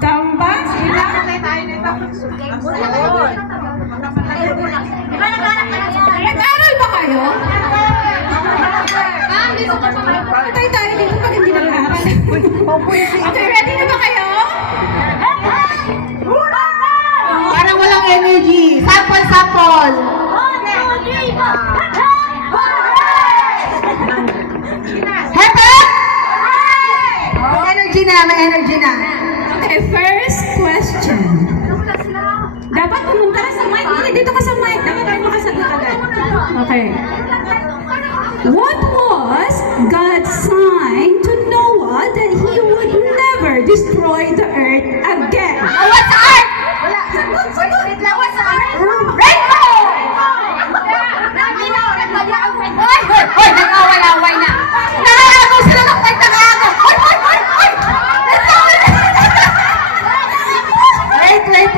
Tambak? Nag-aral ba kayo? Patay tayo dito pag hindi nag-aral. Okay, ready na ba kayo? Parang walang energy. Sample. Hepe? May energy na. Okay, first question. Dapat pumunta ka sa mic. Hindi, dito ka sa mic. Dapat tayo makasagot agad. Okay. What was God's sign to Noah that he would never destroy the earth again? What's art? Wala. Wait lang. What's art? Rainbow! Hoy! Nag-away-away na. Nakakagaw sila ng fight. Nakakagaw. Hoy! Wait.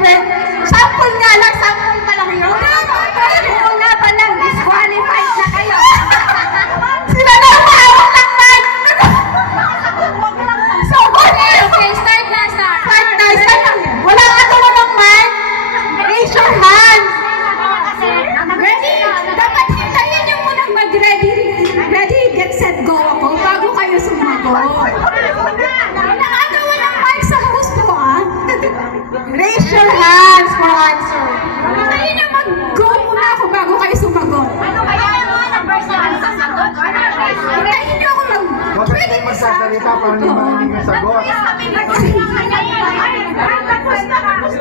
Sample nga lang. Sample pa lang yun. Una pa lang. Disqualified na kayo. Sila na umahawak ng mic. So, okay. Start na. Wala ka tuwa ng mic. Raise your hands. Ready? Dapat hintayin nyo munang mag-ready. Ready, get, set, go ako bago kayo sumagot. Nakagawa ng mic sa host ko, ah. Raise your hands for answer. Hintayin nyo mag-go muna ako bago kayo sumagot. Hintayin nyo ako Huwag kayo magsasalita para hindi marinig ang sagot.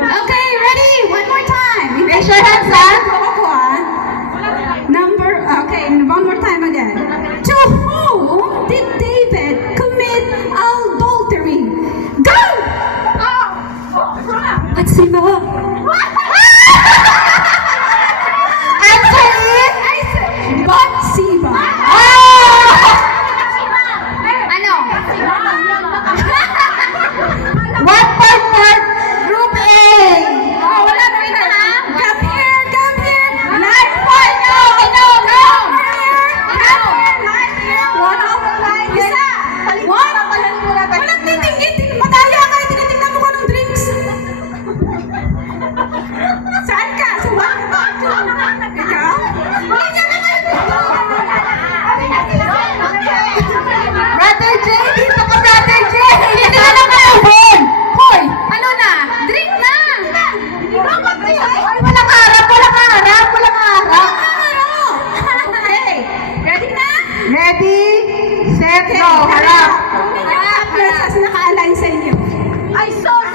Okay, ready? One more time. Raise your hands, ha? Go ako, ah. Okay, one more time again. To whom did David commit adultery? Go! Bathsheba. Answer is? Bathsheba. Ano? One point for Group A. Wala na ito, ha? Come here. Live point. No. Live here. One of the live. Isa. One. Walang titingin. Madaya ka. Tinitingnan mo ko ng drinks. Saan ka? Sa one? Ikaw? Brother J, dito ka, Brother J. Hindi ka na kalahon. Hoy, ano na? Drink na. Ay, walang harap. Okay. Ready na? Ready, set, go. Harap. Princess naka-align sa inyo. Ay, sos!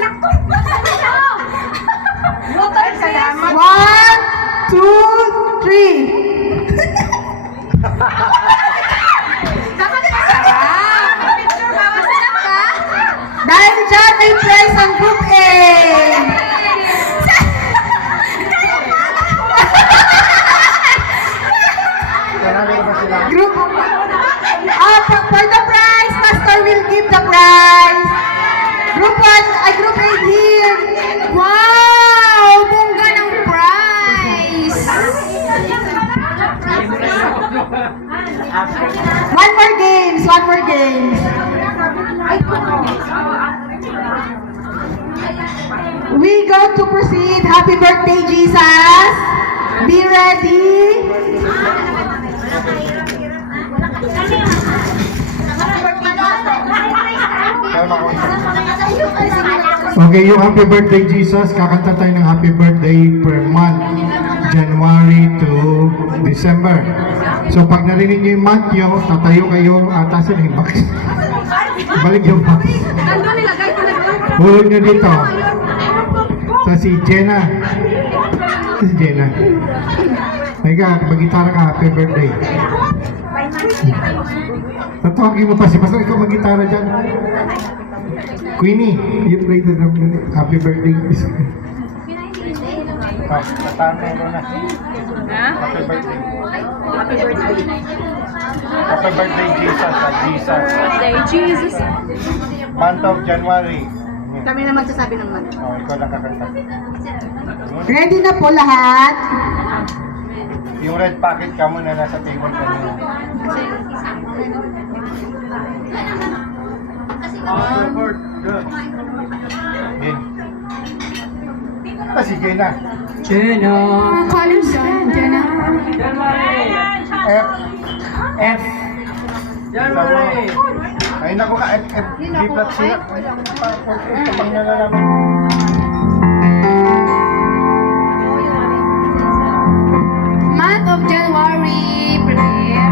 Salamat. 1, 2, 3. Dahil dyan, may prize ang Group A. Nanalo ba sila? Group for the prize, Pastor will give the prize. Group 1, Group A here. Wow! Bongga ng prize! One more games. We go to proceed. Happy birthday, Jesus. Be ready. Okay, yung Happy Birthday Jesus, kakanta tayo ng Happy Birthday per month, January to December. So pag narinig niyo yung month nyo, tatayo kayo, atasin yung box. Balik yung box. Hulog nyo dito. Sa si Jenna. Teka, mag-gitara ka, Happy Birthday. Tatawagin mo pa si Pastor, ikaw mag-gitara dyan. Queenie, you play the drum. Happy birthday. Happy birthday. Happy birthday, Jesus. Birthday, Jesus. Month of January. Kami na magsasabi ng month. Oh, ikaw lang kakanta. Ready na po lahat? Yung red packet ka muna nasa table kanina. Good. Si Jenna. Jenna. Collins yan, Jenna. F. January. Ay, naku ka. F. B flat siya. Pag nalalaman. Month of January, prepare.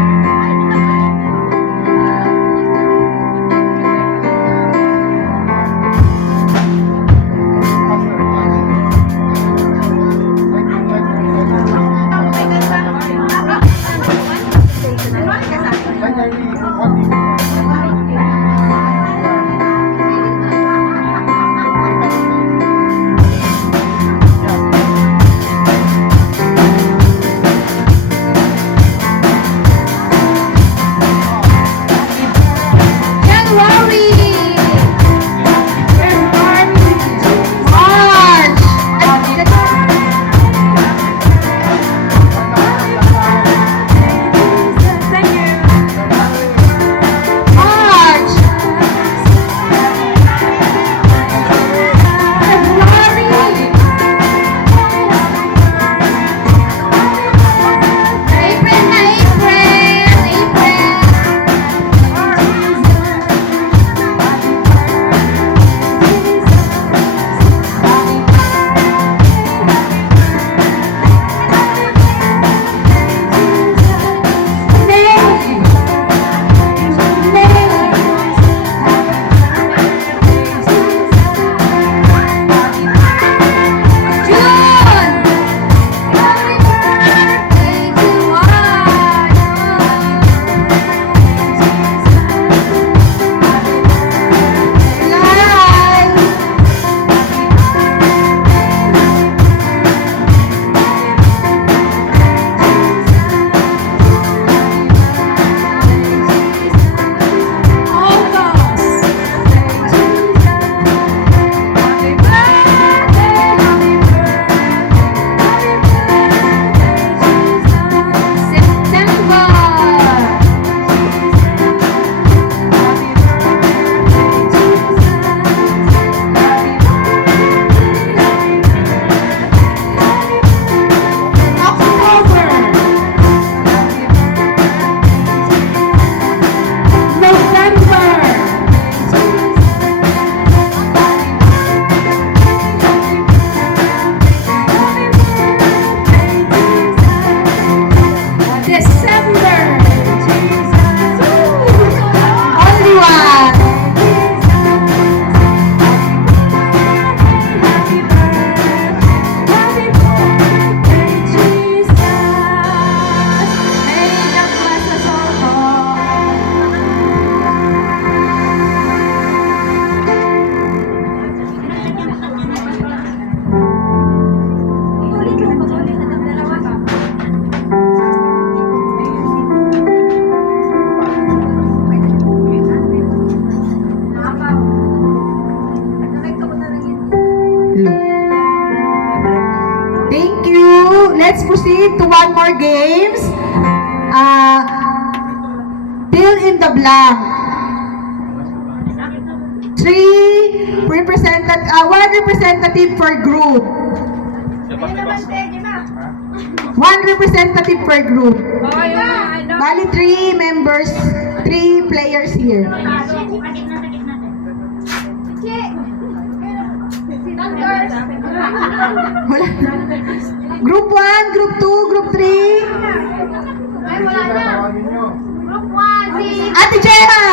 Thank you. Let's proceed to one more games. Fill in the blank. One representative per group. One representative per group. Bali 3 members, 3 players here. Wala. Group 1, Group 2, Group 3. Ay, wala na. Group 1, si... Ate Gemma!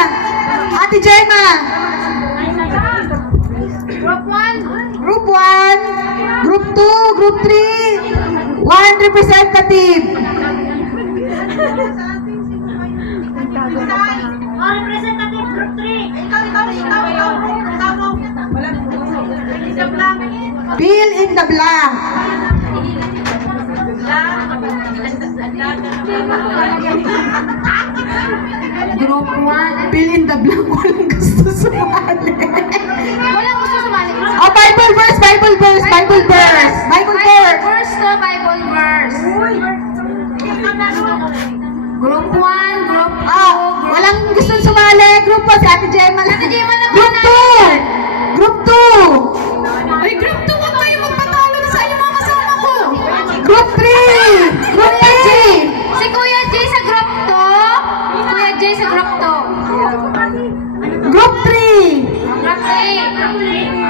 Ate Gemma! Group 1. Group 1, Group 2, Group 3. One representative. Oh, representative, Group 3. Ikaw. Fill in the blank. Group 1. Fill in the blank. Walang gusto sumali. Walang gusto sumali. Oh, Bible verse, Bible verse, Bible verse. Bible verse. Verse to Bible verse. Group 1, Group 2, Walang gusto sumali. Group 1, si Ate Gemma. Ate Gemma lang Group muna. 2. Group 2. Ay, Group 2, huwag kayo magpatalo sa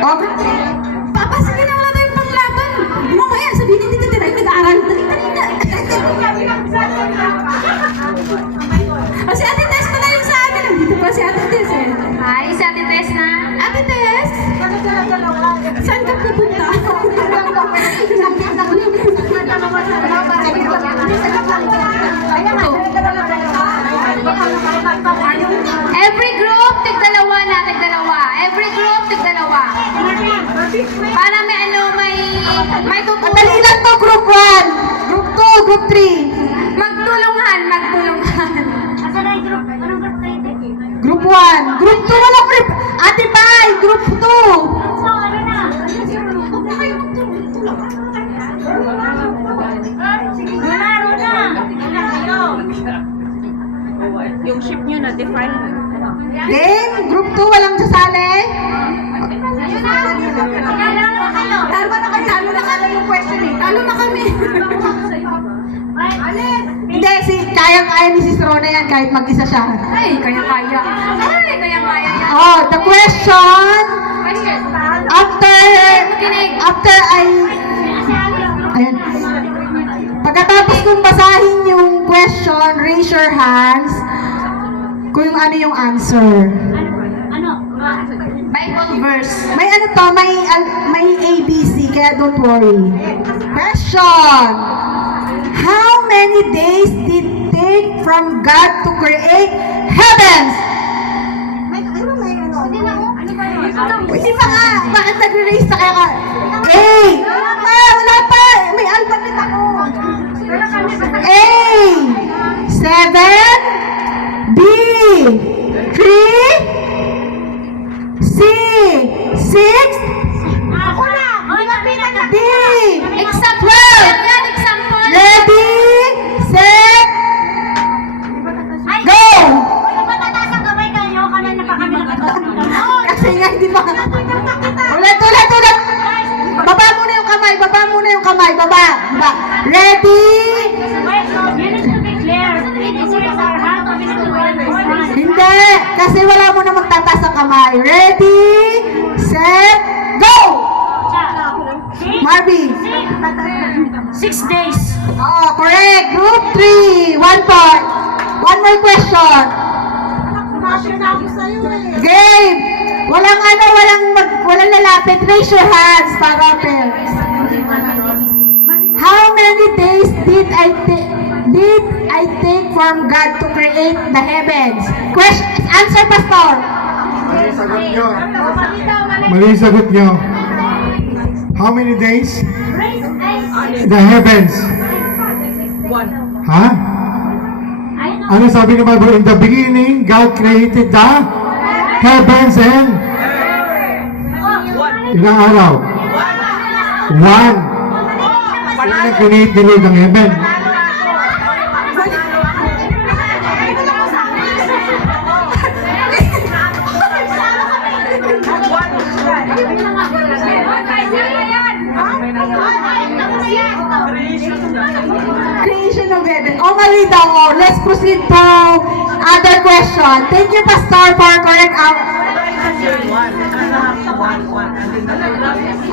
Oh, group Papa, sige na, wala tayong panglaban. Mamaya, sabihin ni Tita Tira, nag-aaral. Dali na. O, si Ate Tess pala yung sa amin. Nandito pa si Ate Tess eh. Hi, si Ate Tess na. Ate Tess? Saan ka pupunta? Every group, tig-dalawa na, tig-dalawa. Every group, tig-dalawa. Para may may tutulong. Madali lang to, group 1, group 2, group 3. Magtulungan. Group 1, group 2, wala group. Ate Bay, group 2. Yung ship nyo na, define. Game, group 2, walang sasali. Talo na kayo yung question eh. Talo na kami. Hindi, kaya ni Sis Rona yan kahit mag-isa siya. Ay, kaya-kaya. yan. Oh, the question, after ayun. Pagkatapos kong basahin yung question, raise your hands kung ano yung answer. Bible verse. May ano to, may ABC, kaya don't worry. Question. How many days did it take from God to create heavens? Hindi pa nga, bakit nag-raise na kaya ka? A! Wala pa! May alphabet ako! A! 7 B! 3 C! 6 D! Example. 12! Yan, example. Ready, set, go! Kasi nga hindi pa. Ulit. Baba muna yung kamay, baba. Ready? Hindi, kasi wala mo na magtataas ang kamay. Ready, set, go! Marvin. 6 days. Oh, correct. Group 3, 1 point. One more question. Game. Walang lalapit. Raise your hands para parents. How many days did I take from God to create the heavens? Answer, Pastor. Mali yung sagot nyo. How many days? The heavens. Ha? Ano sabi ng Bible? In the beginning, God created the heavens and ilang araw? 1. Kaya create ni Lord ang heaven. Creation of heaven. Oh, mali daw. Let's proceed to other question. Thank you, Pastor, for correct our...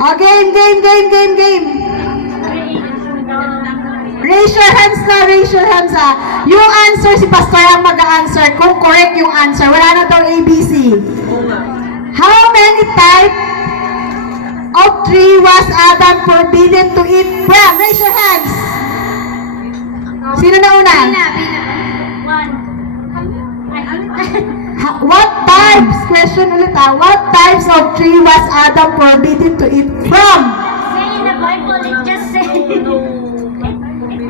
Oh, game. Raise your hands ha. Yung answer, si Pastor ang mag-answer. Kung correct yung answer, wala na daw ABC. How many types of tree was Adam forbidden to eat from? Raise your hands. Sino na una? What types? Question ulit ha. What types of tree was Adam forbidden to eat from? Say in the Bible, it just said. It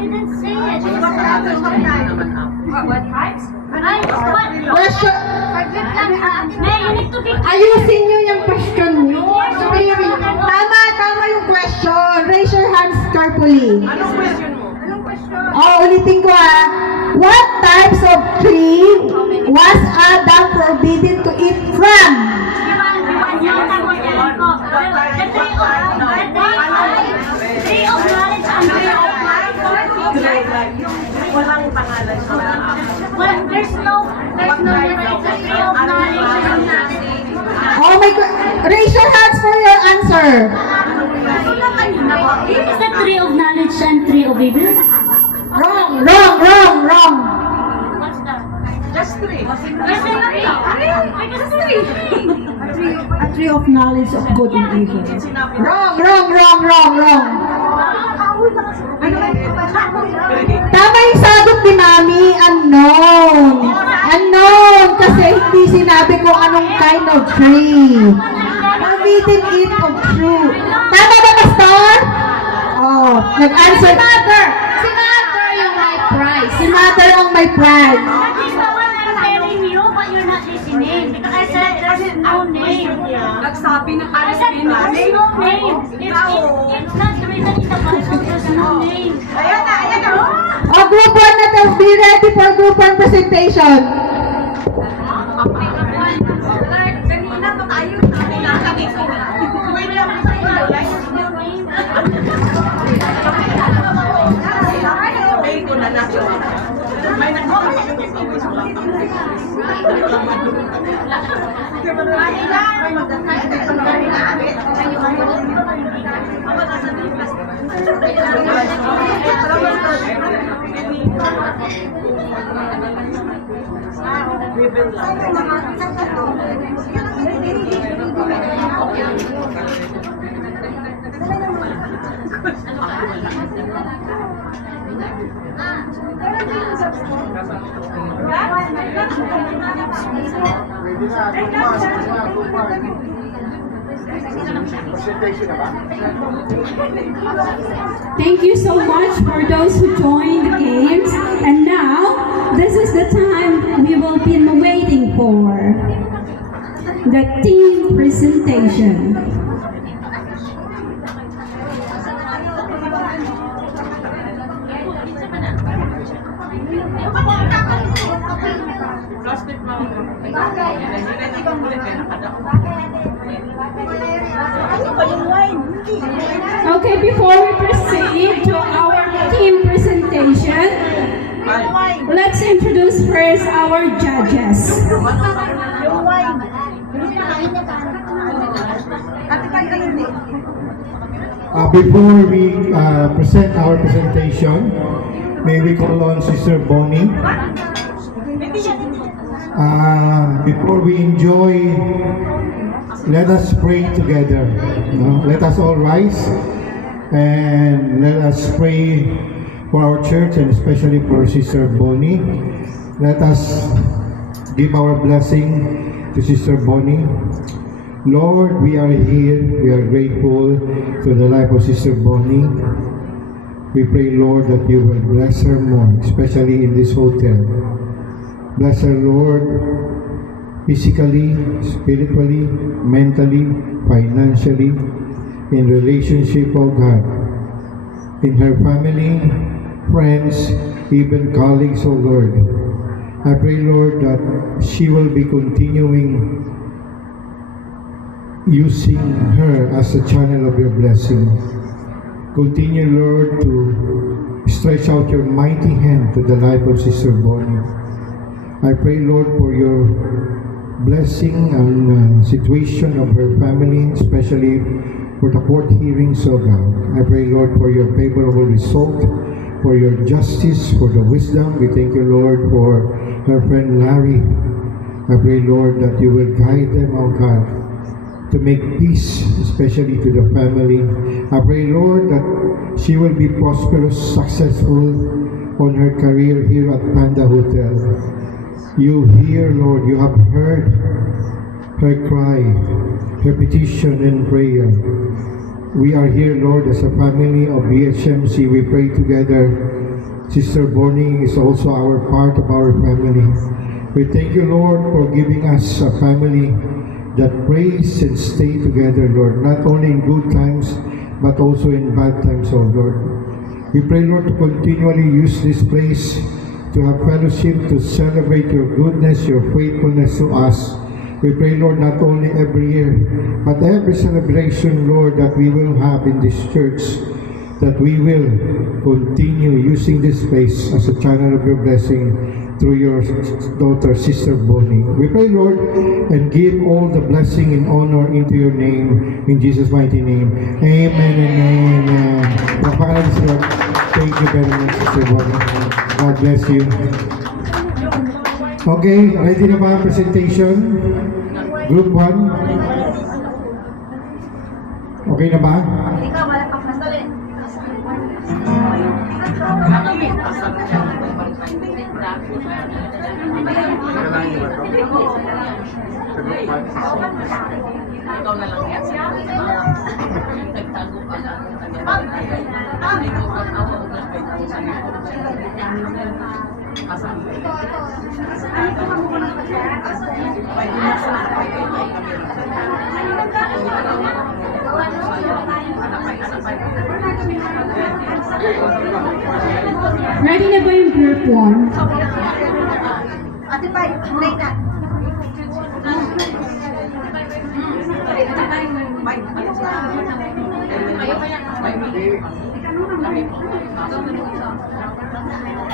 didn't say it. What types? Question. You need to be. Ayusin nyo yung question nyo. Tama yung question. Raise your hands carefully. Anong question mo? Oh, ulitin ko ha. What types of tree was Adam forbidden to eat from? Walang pangalan sa There's no tree of knowledge and nothing. Oh my God. Raise your hands for your answer. Is that tree of knowledge and tree of evil? Wrong, wrong, wrong, wrong. What's that? Just three. Just three. Because three. A tree of knowledge of good and evil. Sinabi Wrong, wrong, wrong, wrong, wrong. Tama yung sagot ni Mami, unknown. Unknown kasi hindi sinabi kung anong kind of tree. Forbidden it of fruit. Tama ba, Pastor? Oh, nag-answer. Si Mother yung my prize. Si Mother ang may pride. That is the one I'm telling you, but you're not listening. Because I said there's no name. Nagsabi na I said there's no name. It's not written in the Bible, there's no name. Ayan na, ayan na. O, group 1 na to. Be ready for group 1 presentation. Kanina to tayo. Wait lang. Sabihin ko na na. May Thank you so much for those who joined the games. And now, this is the time we will be waiting for. The team presentation. plastic na. Okay, before we proceed to our team presentation, let's introduce first our judges. Before we present our presentation, may we call on Sister Bonnie. Before we enjoy, let us pray together. Let us all rise and let us pray for our church and especially for Sister Bonnie. Let us give our blessing to Sister Bonnie. Lord, we are here. We are grateful to the life of Sister Bonnie. We pray, Lord, that you will bless her more, especially in this hotel. Bless her, Lord, physically, spiritually, mentally, financially, in relationship, oh God, in her family, friends, even colleagues, oh Lord. I pray, Lord, that she will be continuing using her as a channel of your blessing. Continue, Lord, to stretch out your mighty hand to the life of Sister Bonnie. I pray, Lord, for your blessing and situation of her family, especially for the court hearings, oh God. I pray, Lord, for your favorable result, for your justice, for the wisdom. We thank you, Lord, for her friend Larry. I pray, Lord, that you will guide them, oh God, to make peace, especially to the family. I pray, Lord, that she will be prosperous, successful on her career here at Panda Hotel. You hear, Lord, you have heard her cry, her petition and prayer. We are here, Lord, as a family of BHMC. We pray together. Sister Bonnie is also our part of our family. We thank you, Lord, for giving us a family that prays and stay together, Lord, not only in good times, but also in bad times, oh Lord. We pray, Lord, to continually use this place to have fellowship, to celebrate your goodness, your faithfulness to us. We pray, Lord, not only every year, but every celebration, Lord, that we will have in this church, that we will continue using this space as a channel of your blessing through your daughter, Sister Bonnie. We pray, Lord, and give all the blessing and honor into your name, in Jesus' mighty name. Amen and amen. Pagpakalan sa Lord. Thank you very much, Sister Bonnie. God bless you. Okay, ready na ba ang presentation? Group 1? Okay na ba? Ikaw na lang yan. Nagtago pa lang. Dito ka na ako. Ready na ba yung group 1? Ate Pai, play na.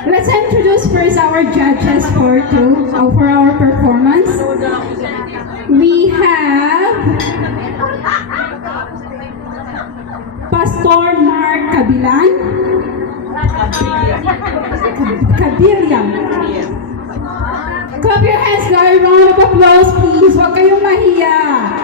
Let's introduce first our judges for our performance. We have Pastor Mark Kabilan. Kabilan. Clap your hands, guys. Round of applause, please. Huwag kayong mahiya.